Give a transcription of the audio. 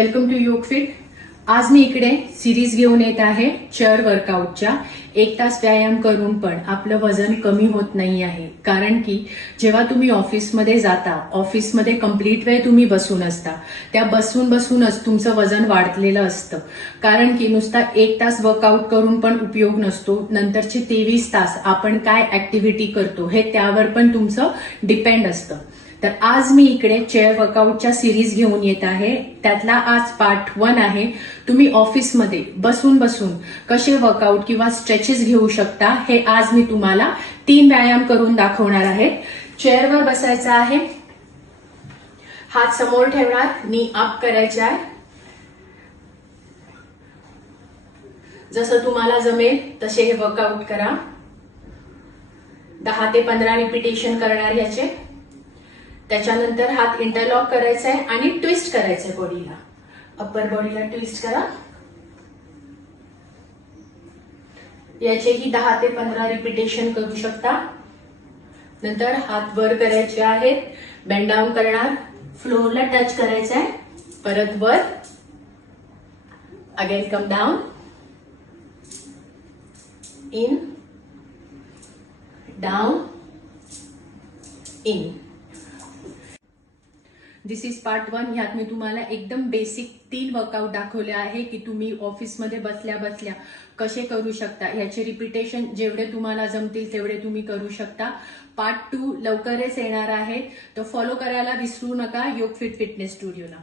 Welcome to योग fit. आज मी इकडे सिरीज घेऊन येत आहे चेअर वर्कआउटच्या. 1 तास व्यायाम करून पण आपलं वजन कमी होत नाही आहे. कारण की जेव्हा तुम्ही ऑफिसमध्ये जाता, ऑफिसमध्ये कंप्लीट वेळ तुम्ही बसून असता, त्या बसूनच तुमचं वजन वाढलेलं असतं. कारण की नुसता 1 तास वर्कआउट करून पण उपयोग नसतो. नंतरचे 23 तास आपण काय ऍक्टिव्हिटी करतो हे त्यावर पण तुमचं डिपेंड असतं. तर आज मी इकडे चेअर वर्कआउटच्या सिरीज घेऊन येत आहे. त्यातला आज पार्ट 1 आहे. तुम्ही ऑफिसमध्ये बसून कसे वर्कआउट किंवा स्ट्रेचेस घेऊ शकता हे आज मी तुम्हाला 3 व्यायाम करून दाखवणार आहे. चेअरवर बसायचं आहे, हात समोर ठेवणार, नी अप करायचे आहे. जसं तुम्हाला जमेल तसे हे वर्कआउट करा. 10 ते 15 रिपिटेशन करणार याचे. त्याच्यानंतर हात इंटरलॉक करायचा आहे आणि ट्विस्ट करायचंय बॉडीला. अप्पर बॉडीला ट्विस्ट करा. याचेही 10 ते 15 रिपिटेशन करू शकता. नंतर हात वर करायचे आहेत, बेंड डाऊन करणार, फ्लोअरला टच करायचं आहे, परत वर, again come down, in, down, in. This is part 1. ह्यात मी तुम्हाला एकदम बेसिक 3 वर्कआउट दाखवले आहे की तुम्ही ऑफिसमध्ये बसल्या कसे करू शकता. ह्याचे रिपिटेशन जेवढे तुम्हाला जमतील तेवढे तुम्ही करू शकता. पार्ट 2 लवकरच येणार आहे, तर फॉलो करायला विसरू नका योग फिट फिटनेस स्टुडिओला.